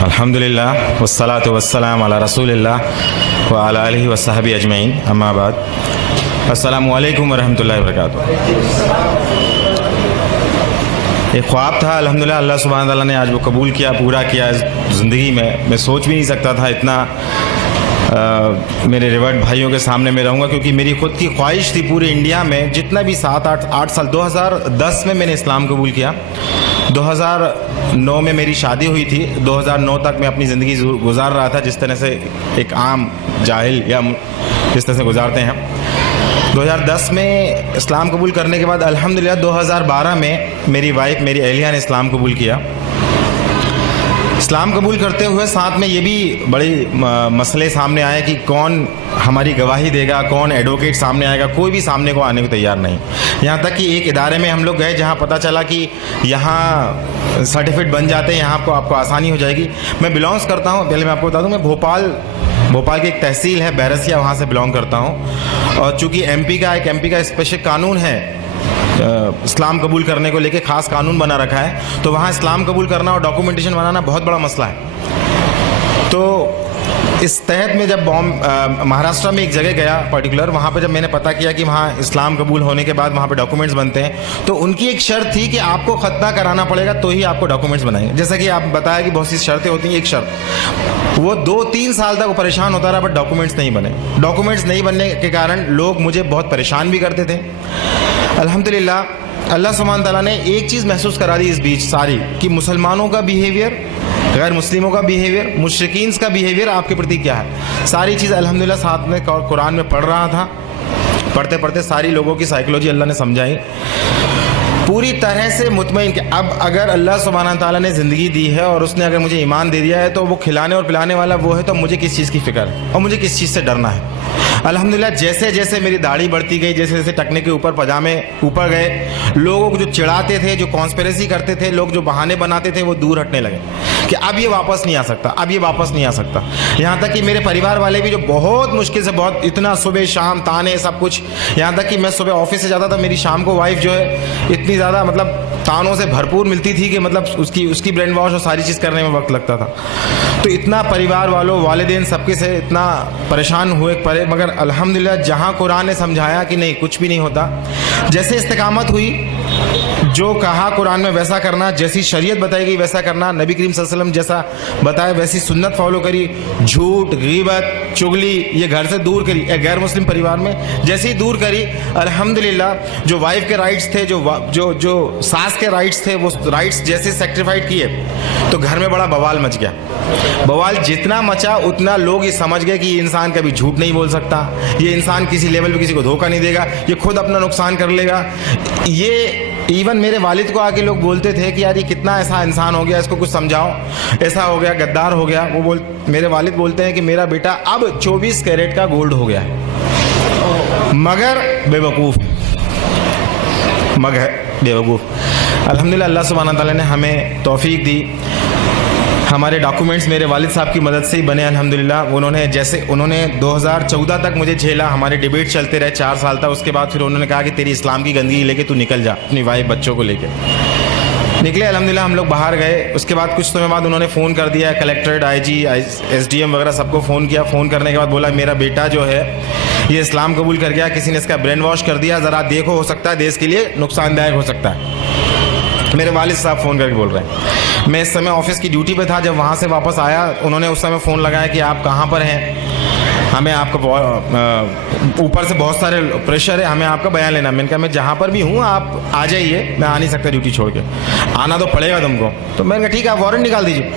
अल्हम्दुलिल्लाह वस्सलातु वस्सलाम अला रसूलिल्लाह व अला आलिहि व सहबी अजमईन, अम्मा बाद। अस्सलामु अलैकुम व रहमतुल्लाहि व बरकातुहू। एक ख्वाब था, अल्हम्दुलिल्लाह अल्लाह सुब्हानहू व तआला ने आज वो कबूल किया, पूरा किया ज़िंदगी में। मैं सोच भी नहीं सकता था इतना मेरे रिवर्ट भाइयों के सामने मैं रहूँगा, क्योंकि मेरी ख़ुद की ख्वाहिश थी पूरे इंडिया में जितना भी 7-8 साल। 2010 में मैंने इस्लाम कबूल किया, 2009 में मेरी शादी हुई थी। 2009 तक मैं अपनी ज़िंदगी गुजार रहा था जिस तरह से एक आम जाहिल या जिस तरह से गुजारते हैं। 2010 में इस्लाम कबूल करने के बाद अल्हम्दुलिल्लाह 2012 में मेरी वाइफ, मेरी अहलिया ने इस्लाम कबूल किया। इस्लाम कबूल करते हुए साथ में ये भी बड़े मसले सामने आए कि कौन हमारी गवाही देगा, कौन एडवोकेट सामने आएगा। कोई भी सामने को आने को तैयार नहीं। यहाँ तक कि एक इदारे में हम लोग गए जहाँ पता चला कि यहाँ सर्टिफिकेट बन जाते हैं, यहाँ आपको आसानी हो जाएगी। मैं बिलोंग्स करता हूँ, पहले मैं आपको बता दूँ, मैं भोपाल की एक तहसील है बैरसिया, वहाँ से बिलोंग करता हूँ। और चूँकि एमपी का स्पेशल कानून है इस्लाम कबूल करने को लेके, ख़ास कानून बना रखा है, तो वहाँ इस्लाम कबूल करना और डॉक्यूमेंटेशन बनाना बहुत बड़ा मसला है। तो इस तहत में जब महाराष्ट्र में एक जगह गया पर्टिकुलर, वहाँ पे जब मैंने पता किया कि वहाँ इस्लाम कबूल होने के बाद वहाँ पे डॉक्यूमेंट्स बनते हैं, तो उनकी एक शर्त थी कि आपको खतना कराना पड़ेगा तो ही आपको डॉक्यूमेंट्स बनाएंगे। जैसा कि आप बताया कि बहुत सी शर्तें होती हैं, एक शर्त वो 2-3 साल तक वो परेशान होता रहा, बट डॉक्यूमेंट्स नहीं बने। डॉक्यूमेंट्स नहीं बनने के कारण लोग मुझे बहुत परेशान भी करते थे। अल्हम्दुलिल्लाह अल्लाह सुब्हानहू व तआला ने एक चीज़ महसूस करा दी इस बीच सारी, कि मुसलमानों का बिहेवियर, गैर मुस्लिमों का बिहेवियर, मुशरिकीन का बिहेवियर आपके प्रति क्या है। सारी चीज़ अल्हम्दुलिल्लाह साथ में कुरान में पढ़ रहा था। पढ़ते पढ़ते सारी लोगों की साइकोलॉजी अल्लाह ने समझाई, पूरी तरह से मुतमईन कि अब अगर अल्लाह सुब्हानहू व तआला ने ज़िंदगी दी है और उसने अगर मुझे ईमान दे दिया है तो वो खिलाने और पिलाने वाला वो है, तो मुझे किस चीज़ की फ़िक्र है और मुझे किस चीज़ से डरना है। अल्हम्दुलिल्लाह जैसे जैसे मेरी दाढ़ी बढ़ती गई, जैसे जैसे टकने के ऊपर पजामे ऊपर गए, लोगों को जो चिढ़ाते थे, जो कॉन्स्पिरेसी करते थे, लोग जो बहाने बनाते थे, वो दूर हटने लगे कि अब ये वापस नहीं आ सकता, अब ये वापस नहीं आ सकता। यहाँ तक कि मेरे परिवार वाले भी जो बहुत मुश्किल से, बहुत इतना सुबह शाम ताने सब कुछ, यहाँ तक कि मैं सुबह ऑफिस से जाता था, मेरी शाम को वाइफ जो है इतनी ज़्यादा मतलब तानों से भरपूर मिलती थी कि मतलब उसकी ब्रेन वॉश और सारी चीज़ करने में वक्त लगता था। तो इतना परिवार वालों, वालिदैन सबके से इतना परेशान हुए परे, मगर अल्हम्दुलिल्लाह जहाँ कुरान ने समझाया कि नहीं कुछ भी नहीं होता, जैसे इस्तिकामत हुई, जो कहा कुरान में वैसा करना, जैसी शरीयत बताई गई वैसा करना, नबी करीम सल्लल्लाहु अलैहि वसल्लम जैसा बताया वैसी सुन्नत फॉलो करी, झूठ, गीबत, चुगली ये घर से दूर करी। एक गैर मुस्लिम परिवार में जैसे ही दूर करी, अल्हम्दुलिल्लाह जो वाइफ के राइट्स थे, जो सास के राइट्स थे, वो राइट्स जैसे सेक्रीफाइड किए तो घर में बड़ा बवाल मच गया। बवाल जितना मचा उतना लोग ये समझ गए कि ये इंसान कभी झूठ नहीं बोल सकता, ये इंसान किसी लेवल पे किसी को धोखा नहीं देगा, ये खुद अपना नुकसान कर लेगा। ये इवन मेरे वालिद को आके लोग बोलते थे कि यार ये कितना ऐसा इंसान हो गया, इसको कुछ समझाओ, ऐसा हो गया, गद्दार हो गया। मेरे वालिद बोलते हैं कि मेरा बेटा अब 24 कैरेट का गोल्ड हो गया है, मगर बेवकूफ़। अल्हम्दुलिल्लाह अल्लाह सुब्हानहू व तआला ने हमें तौफीक दी। हमारे डॉक्यूमेंट्स मेरे वालिद साहब की मदद से ही बने अल्हम्दुलिल्लाह। उन्होंने 2014 तक मुझे झेला, हमारे डिबेट चलते रहे 4 साल तक। उसके बाद फिर उन्होंने कहा कि तेरी इस्लाम की गंदगी लेके तू निकल जा, अपनी वाइफ बच्चों को लेके निकले। अल्हम्दुलिल्लाह हम लोग बाहर गए। उसके बाद कुछ समय बाद उन्होंने फ़ोन कर दिया, कलेक्ट्रेट, IG, SDM वगैरह सबको फ़ोन किया। फ़ोन करने के बाद बोला मेरा बेटा जो है ये इस्लाम कबूल कर गया, किसी ने इसका ब्रेन वॉश कर दिया, ज़रा देखो, हो सकता है देश के लिए नुकसानदायक हो सकता है। मेरे वालिद साहब फ़ोन करके बोल रहे हैं। मैं इस समय ऑफिस की ड्यूटी पे था। जब वहाँ से वापस आया, उन्होंने उस समय फ़ोन लगाया कि आप कहाँ पर हैं, हमें आपको ऊपर से बहुत सारे प्रेशर है, हमें आपका बयान लेना। मैंने कहा मैं जहाँ पर भी हूँ आप आ जाइए, मैं आ नहीं सकता ड्यूटी छोड़ के, आना तो पड़ेगा तुमको। तो मैंने कहा ठीक है, आप वारंट निकाल दीजिए।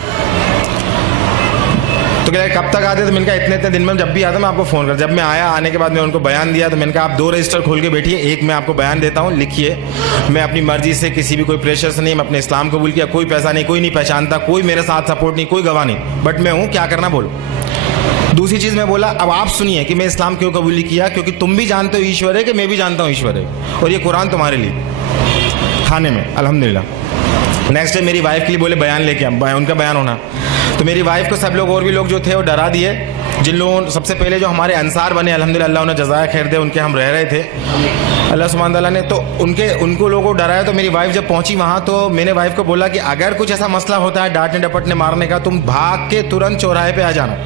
तो कह कब तक आते? तो मैंने कहा इतने दिन में जब भी आता मैं आपको फ़ोन कर। जब मैं आया, आने के बाद मैं उनको बयान दिया, तो मैंने कहा आप 2 रजिस्टर खोल के बैठिए, एक मैं आपको बयान देता हूँ, लिखिए। मैं अपनी मर्जी से, किसी भी कोई प्रेशर से नहीं, मैं अपने इस्लाम कबूल किया, कोई पैसा नहीं, कोई नहीं पहचानता, कोई मेरे साथ सपोर्ट नहीं, कोई गवाह नहीं, बट मैं हूँ, क्या करना बोलो। दूसरी चीज़ मैं बोला, अब आप सुनिए कि मैं इस्लाम क्यों कबूल किया, क्योंकि तुम भी जानते हो ईश्वर है, कि मैं भी जानता हूँ ईश्वर है, और ये कुरान तुम्हारे लिए थाने में। अल्हम्दुलिल्लाह नेक्स्ट डे मेरी वाइफ के लिए बोले बयान लेके, उनका बयान होना। तो मेरी वाइफ को सब लोग और भी लोग जो थे वो डरा दिए। जिन लोगों सबसे पहले जो हमारे अंसार बने, अल्हम्दुलिल्लाह अल्लाह उन्हें जज़ाया खैर दे, उनके हम रह रहे थे। अल्लाह सुब्हान ताला ने तो उनको लोगों को डराया। तो मेरी वाइफ जब पहुंची वहाँ तो मैंने वाइफ को बोला कि अगर कुछ ऐसा मसला होता है डांटने डपटने मारने का, तुम भाग के तुरंत चौराहे पे आ जाना,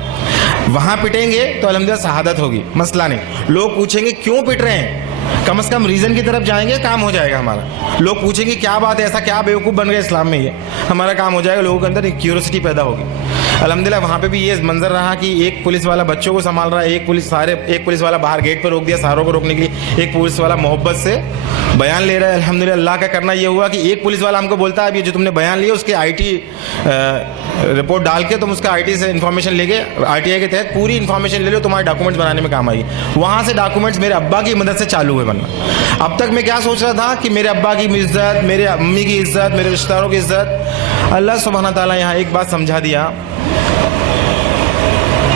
वहाँ पिटेंगे तो अल्हम्दुलिल्लाह शहादत होगी, मसला नहीं। लोग पूछेंगे क्यों पिट रहे हैं, कम से कम रीज़न की तरफ जाएंगे, काम हो जाएगा हमारा। लोग पूछेंगे क्या बात है, ऐसा क्या बेवकूफ़ बन गए इस्लाम में, ये हमारा काम हो जाएगा, लोगों के अंदर एक क्यूरियोसिटी पैदा होगी। अल्हम्दुलिल्लाह वहाँ पे भी ये मंजर रहा कि एक पुलिस वाला बच्चों को संभाल रहा है, एक पुलिस वाला बाहर गेट पर रोक दिया सारों को रोकने के लिए, एक पुलिस वाला मोहब्बत से बयान ले रहा है। अल्हम्दुलिल्लाह अल्लाह का करना ये हुआ कि एक पुलिस वाला हमको बोलता है अब ये जो तुमने बयान लिया उसके IT रिपोर्ट डाल के तुम उसका IT से इन्फॉर्मेशन लेके RTI के तहत पूरी इन्फॉर्मेशन ले लो, तुम्हारे डॉक्यूमेंट्स बनाने में काम आएगी। वहाँ से डॉक्यूमेंट्स मेरे अब्बा की मदद से चालू हुए बनना। अब तक मैं क्या सोच रहा था कि मेरे अब्बा की इज्जत, मेरे अम्मी की इज्जत, मेरे रिश्तेदारों की इज्जत, अल्लाह सुब्हान ताला यहाँ एक बात समझा दिया,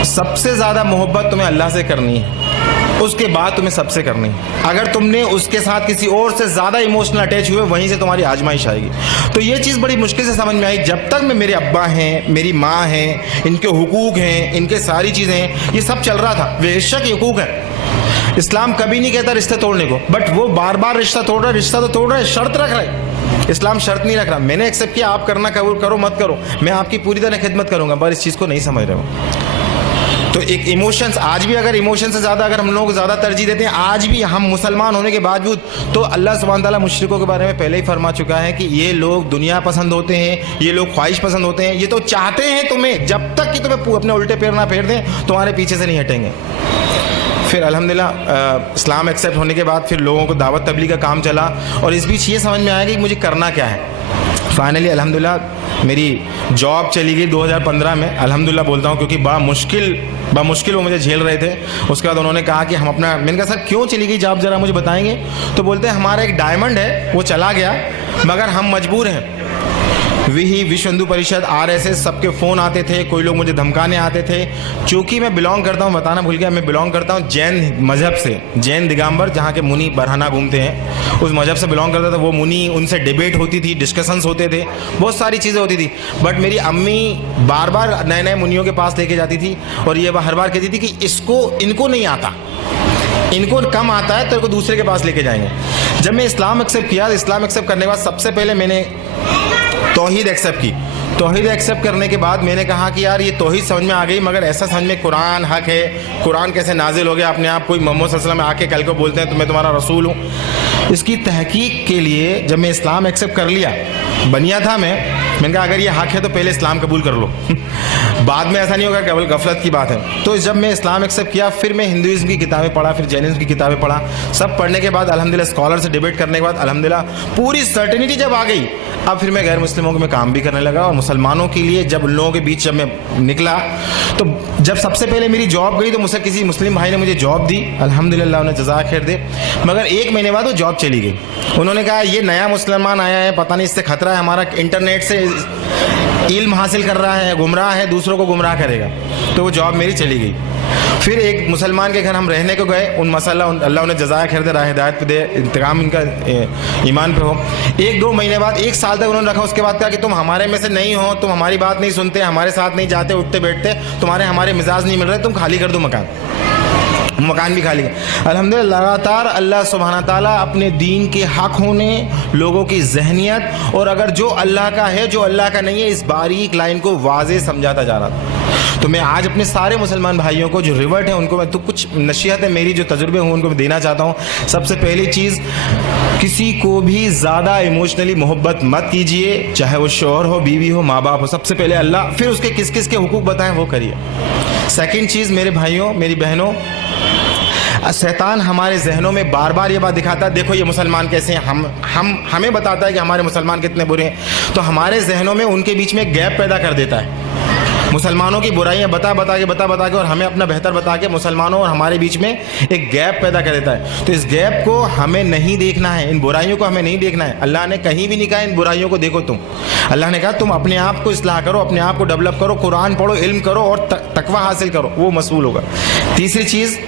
सबसे ज़्यादा मोहब्बत तुम्हें अल्लाह से करनी है, उसके बाद तुम्हें सबसे करनी है। अगर तुमने उसके साथ किसी और से ज़्यादा इमोशनल अटैच हुए, वहीं से तुम्हारी आजमाइश आएगी। तो ये चीज़ बड़ी मुश्किल से समझ में आई। जब तक मैं मेरे अब्बा हैं, मेरी माँ हैं, इनके हुकूक हैं, इनके सारी चीज़ें हैं, ये सब चल रहा था। बेशक ये हुकूक है, इस्लाम कभी नहीं कहता रिश्ते तोड़ने को, बट वो बार बार रिश्ता तोड़ रहा है, रिश्ता तो तोड़ रहा है, शर्त रख रहा है। इस्लाम शर्त नहीं रख रहा। मैंने एक्सेप्ट किया, आप करना करो मत करो, मैं आपकी पूरी तरह खिदमत करूँगा, पर इस चीज़ को नहीं समझ रहे हो। तो एक इमोशंस, आज भी अगर इमोशन से ज़्यादा अगर हम लोग ज़्यादा तरजीह देते हैं, आज भी हम मुसलमान होने के बावजूद, तो अल्लाह सुब्हान ताला मुशरिकों के बारे में पहले ही फरमा चुका है कि ये लोग दुनिया पसंद होते हैं, ये लोग ख्वाहिश पसंद होते हैं, ये तो चाहते हैं तुम्हें, जब तक कि तुम्हें अपने उल्टे पैर ना फेर दें तुम्हारे पीछे से नहीं हटेंगे। फिर अल्हम्दुलिल्लाह इस्लाम एक्सेप्ट होने के बाद फिर लोगों को दावत तबलीग का काम चला, और इस बीच ये समझ में आया कि मुझे करना क्या है। फाइनली अल्हम्दुलिल्लाह मेरी जॉब चली गई 2015 में, अल्हम्दुलिल्लाह बोलता हूँ, क्योंकि बड़ा मुश्किल वो मुझे झेल रहे थे। उसके बाद उन्होंने कहा कि हम अपना, मैंने कहा सर क्यों चली गई जॉब, ज़रा मुझे बताएंगे। तो बोलते हैं हमारा एक डायमंड है वो चला गया, मगर हम मजबूर हैं। विश्व हिंदू परिषद, RSS, सबके फ़ोन आते थे, कोई लोग मुझे धमकाने आते थे। चूँकि मैं बिलोंग करता हूँ, बताना भूल गया, मैं बिलोंग करता हूँ जैन मज़हब से, जैन दिगंबर, जहाँ के मुनि बरहाना घूमते हैं, उस मज़हब से बिलोंग करता था। वो मुनि, उनसे डिबेट होती थी, डिस्कशंस होते थे, बहुत सारी चीज़ें होती थी। बट मेरी अम्मी बार बार नए नए मुनियों के पास लेके जाती थी, और ये हर बार कहती थी कि इनको नहीं आता, इनको कम आता है, तेरे को दूसरे के पास लेके जाएंगे। जब मैं इस्लाम एक्सेप्ट किया, इस्लाम एक्सेप्ट करने के बाद सबसे पहले मैंने तौहीद एक्सेप्ट की। तौहीद एक्सेप्ट करने के बाद मैंने कहा कि यार ये तौहीद समझ में आ गई, मगर ऐसा समझ में कुरान हक है, कुरान कैसे नाजिल हो गया अपने आप, कोई मोहम्मद सल्लल्लाहु अलैहि वसल्लम आके कल को बोलते हैं तो मैं तुम्हारा रसूल हूँ। इसकी तहकीक के लिए जब मैं इस्लाम एक्सेप्ट कर लिया, बनिया था मैंने कहा अगर ये हक है तो पहले इस्लाम कबूल कर लो बाद में ऐसा नहीं होगा, केवल गफलत की बात है। तो जब मैं इस्लाम एक्सेप्ट किया, फिर मैं हिंदुइज्म की किताबें पढ़ा, फिर जैनिज्म की किताबें पढ़ा। सब पढ़ने के बाद अल्हम्दुलिल्लाह स्कॉलर से डिबेट करने के बाद अल्हम्दुलिल्लाह पूरी सर्टेनिटी जब आ गई, अब फिर मैं गैर मुस्लिमों में काम भी करने लगा। और मुसलमानों के लिए जब उन लोगों के बीच जब मैं निकला, तो जब सबसे पहले मेरी जॉब गई तो मुझसे किसी मुस्लिम भाई ने मुझे जॉब दी, अल्हम्दुलिल्लाह उन्हें जज़ा खैर दे। मगर 1 महीने बाद वो जॉब चली गई। उन्होंने कहा ये नया मुसलमान आया है, पता नहीं इससे खतरा है, हमारा इंटरनेट से इल्म हासिल कर रहा है, गुमराह है, दूसरों को गुमराह करेगा। तो वो जॉब मेरी चली गई। फिर एक मुसलमान के घर हम रहने को गए, उन मसाला अल्लाह उन्हें जज़ाया खैर दे, राह हिदायत पे दे, इंतकाम इनका ईमान पे हो। 1-2 महीने बाद, 1 साल तक उन्होंने रखा। उसके बाद कहा कि तुम हमारे में से नहीं हो, तुम हमारी बात नहीं सुनते, हमारे साथ नहीं जाते, उठते बैठते, हमारे मिजाज नहीं मिल रहे, तुम खाली कर दो मकान भी खाली है। अल्हम्दुलिल्लाह लगातार अल्लाह सुब्हान ताला अपने दीन के हक होने, लोगों की जहनियत, और अगर जो अल्लाह का है जो अल्लाह का नहीं है, इस बारीक लाइन को वाज़े समझाता जा रहा था। तो मैं आज अपने सारे मुसलमान भाइयों को जो रिवर्ट है उनको मैं तो कुछ नसीहत है मेरी, जो तजुर्बे हूँ उनको मैं देना चाहता हूँ। सबसे पहली चीज़, किसी को भी ज़्यादा इमोशनली मोहब्बत मत कीजिए, चाहे वो शौहर हो, बीवी हो, माँ बाप हो। सबसे पहले अल्लाह, फिर उसके किस किस के हुकूक बताएं वो करिए। सेकंड चीज़, मेरे भाइयों मेरी बहनों, शैतान हमारे जहनों में बार बार ये बात दिखाता है, देखो ये मुसलमान कैसे हैं, हमें बताता है कि हमारे मुसलमान कितने बुरे हैं। तो हमारे जहनों में उनके बीच में गैप पैदा कर देता है। मुसलमानों की बुराइयां बता बता के और हमें अपना बेहतर बता के मुसलमानों और हमारे बीच में एक गैप पैदा कर देता है। तो इस गैप को हमें नहीं देखना है, इन बुराइयों को हमें नहीं देखना है। अल्लाह ने कहीं भी नहीं कहा इन बुराइयों को देखो तुम। अल्लाह ने कहा तुम अपने आप को इस्लाह करो, अपने आप को डेवलप करो, कुरान पढ़ो, इल्म करो और तकवा हासिल करो, वो मसूल होगा। तीसरी चीज़,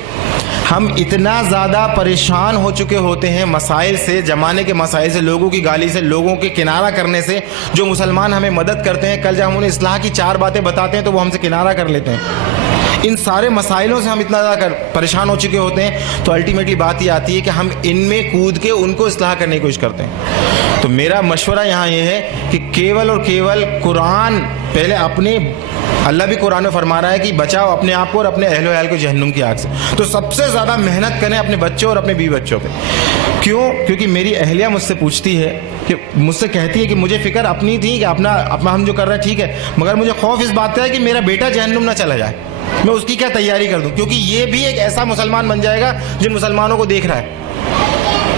हम इतना ज़्यादा परेशान हो चुके होते हैं मसाइल से, ज़माने के मसाइल से, लोगों की गाली से, लोगों के किनारा करने से। जो मुसलमान हमें मदद करते हैं, कल जब हम उन्हें इस्लाह की 4 बातें बताते हैं तो वो हमसे किनारा कर लेते हैं। इन सारे मसाइलों से हम इतना ज़्यादा परेशान हो चुके होते हैं, तो अल्टीमेटली बात ये आती है कि हम इनमें कूद के उनको इस्लाह करने की कोशिश करते हैं। तो मेरा मशवरा यहाँ ये है कि केवल और केवल कुरान पहले अपने, अल्लाह भी कुरान में फरमा रहा है कि बचाओ अपने आप को और अपने अहलो अहल को जहन्नुम की आग से। तो सबसे ज़्यादा मेहनत करें अपने बच्चों और अपने बीवी बच्चों पे। क्यों? क्योंकि मेरी अहलिया मुझसे पूछती है कि, मुझसे कहती है कि मुझे फ़िक्र अपनी थी कि अपना हम जो कर रहे हैं ठीक है, मगर मुझे खौफ इस बात का है कि मेरा बेटा जहन्नुम ना चला जाए, मैं उसकी क्या तैयारी कर दूं, क्योंकि ये भी एक ऐसा मुसलमान बन जाएगा जिन मुसलमानों को देख रहा है।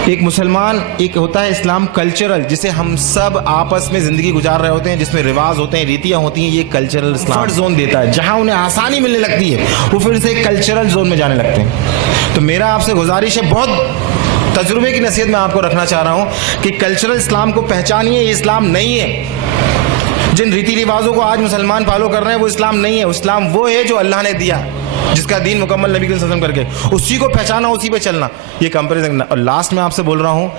एक मुसलमान, एक होता है इस्लाम कल्चरल, जिसे हम सब आपस में ज़िंदगी गुजार रहे होते हैं, जिसमें रिवाज होते हैं, रीतियाँ होती हैं, ये कल्चरल इस्लाम जोन देता है। जहाँ उन्हें आसानी मिलने लगती है वो फिर से कल्चरल जोन में जाने लगते हैं। तो मेरा आपसे गुजारिश है, बहुत तजुर्बे की नसीहत मैं आपको रखना चाह रहा हूँ कि कल्चरल इस्लाम को पहचानिए, ये इस्लाम नहीं है। जिन रीति रिवाजों को आज मुसलमान फॉलो कर रहे हैं वो इस्लाम नहीं है। इस्लाम वो है जो अल्लाह ने दिया, जिसका दीन मुकम्मल नबी सल्लल्लाहु अलैहि वसल्लम करके, उसी को पहचाना, उसी पे चलना, ये कंपैरिजन। और लास्ट में आपसे बोल रहा हूँ,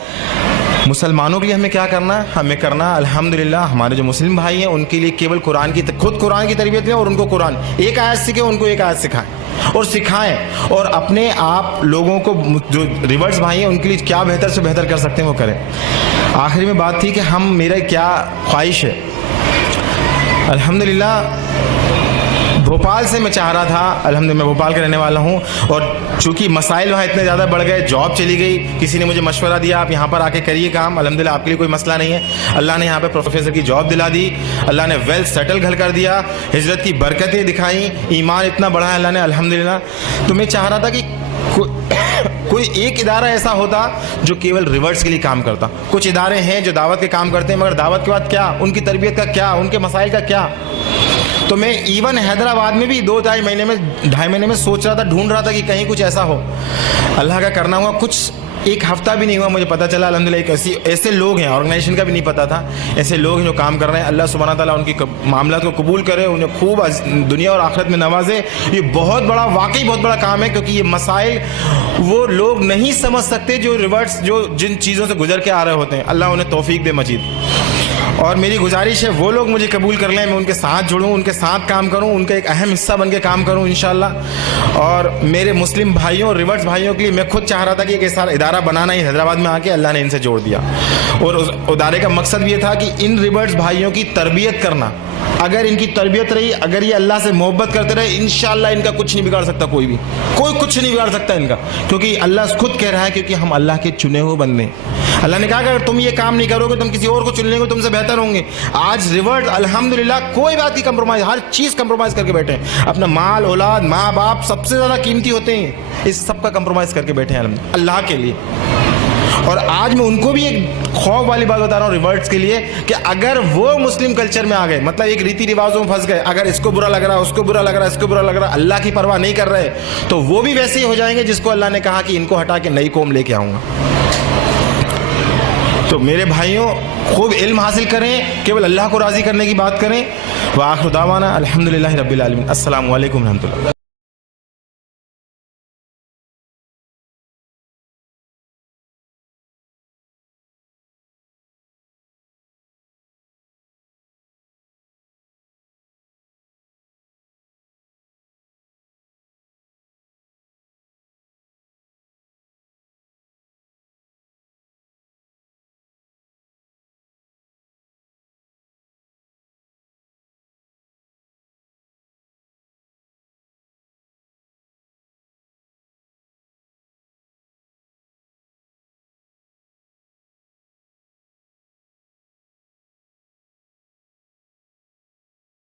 मुसलमानों के लिए हमें क्या करना है? हमें करना अल्हम्दुलिल्लाह, हमारे जो मुस्लिम भाई हैं उनके लिए केवल कुरान की, खुद कुरान की तरबियत लें और उनको कुरान एक आयत सीखे, उनको एक आयत सिखाएं और सिखाएं, और अपने आप लोगों को, जो रिवर्स भाई हैं उनके लिए क्या बेहतर से बेहतर कर सकते हैं वो करें। आखिरी में बात थी कि हम, मेरा क्या ख्वाहिश है, अल्हम्दुलिल्लाह भोपाल से मैं चाह रहा था, अल्हम्दुलिल्लाह मैं भोपाल का रहने वाला हूँ, और चूंकि मसाइल वहाँ इतने ज़्यादा बढ़ गए, जॉब चली गई, किसी ने मुझे मशवरा दिया आप यहाँ पर आके करिए काम, अल्हम्दुलिल्लाह आपके लिए कोई मसला नहीं है, अल्लाह ने यहाँ पे प्रोफेसर की जॉब दिला दी, अल्लाह ने वेल्थ सेटल घर कर दिया, हिजरत की बरकतें दिखाई, ईमान इतना बढ़ा है अल्लाह ने, अल्हम्दुलिल्लाह। तो मैं चाह रहा था कि कोई एक इदारा ऐसा होता जो केवल रिवर्स के लिए काम करता। कुछ इदारे हैं जो दावत के काम करते हैं, मगर दावत के बाद क्या, उनकी तरबियत का क्या, उनके मसाइल का क्या। तो मैं इवन हैदराबाद में भी 2-2.5 महीने में सोच रहा था, ढूंढ रहा था कि कहीं कुछ ऐसा हो। अल्लाह का करना हुआ, कुछ एक हफ्ता भी नहीं हुआ मुझे पता चला अल्हम्दुलिल्लाह एक ऐसे लोग हैं, ऑर्गेनाइजेशन का भी नहीं पता था, ऐसे लोग हैं जो काम कर रहे हैं। अल्लाह सुब्हाना ताला उनकी मामला को कबूल करे, उन्हें खूब दुनिया और आखिरत में नवाजे। ये बहुत बड़ा, वाकई बहुत बड़ा काम है, क्योंकि ये मसाइल वो लोग नहीं समझ सकते जो रिवर्स, जो जिन चीज़ों से गुजर के आ रहे होते हैं। अल्लाह उन्हें तौफीक दे मजीद। और मेरी गुजारिश है वो लोग मुझे कबूल कर लें, मैं उनके साथ जुड़ूं, उनके साथ काम करूं, उनका एक अहम हिस्सा बन के काम करूं इंशाअल्लाह। और मेरे मुस्लिम भाइयों, रिवर्स भाइयों के लिए मैं खुद चाह रहा था कि एक ऐसा इदारा बनाना ही हैदराबाद में आके, अल्लाह ने इनसे जोड़ दिया। और उस इदारे का मकसद भी ये था कि इन रिवर्स भाइयों की तरबियत करना। अगर इनकी तरबियत रही, अगर ये अल्लाह से मोहब्बत करते रहे, इंशाअल्लाह इनका कुछ नहीं बिगाड़ सकता, कोई कुछ नहीं बिगाड़ सकता इनका, क्योंकि अल्लाह खुद कह रहा है, क्योंकि हम अल्लाह के चुने हुए बंदे हैं। अल्लाह ने कहा कि अगर तुम ये काम नहीं करोगे, तुम किसी और को चुन लेंगे, तुमसे बेहतर होंगे। आज रिवर्स अल्हम्दुलिल्लाह कोई बात की कंप्रोमाइज, हर चीज़ कंप्रोमाइज़ करके बैठे हैं। अपना माल, औलाद, माँ बाप सबसे ज़्यादा कीमती होते हैं, इस सब का कंप्रोमाइज़ करके बैठे हैं अल्लाह के लिए। और आज मैं उनको भी एक खौफ वाली बात बता रहा हूँ रिवर्ट्स के लिए, कि अगर वो मुस्लिम कल्चर में आ गए, मतलब एक रीति रिवाजों में फंस गए, अगर इसको बुरा लग रहा है, उसको बुरा लग रहा है, इसको बुरा लग रहा है, अल्लाह की परवाह नहीं कर रहे, तो वो भी वैसे ही हो जाएंगे जिसको अल्लाह ने कहा कि इनको हटा के नई कौम लेके आऊँगा। तो मेरे भाइयों, खूब इल्म हासिल करें, केवल अल्लाह को राज़ी करने की बात करें। व आखिर दावाना अल्हम्दुलिल्लाहि रब्बिल आलमीन। अस्सलामु अलैकुम रहमतुल्लाह।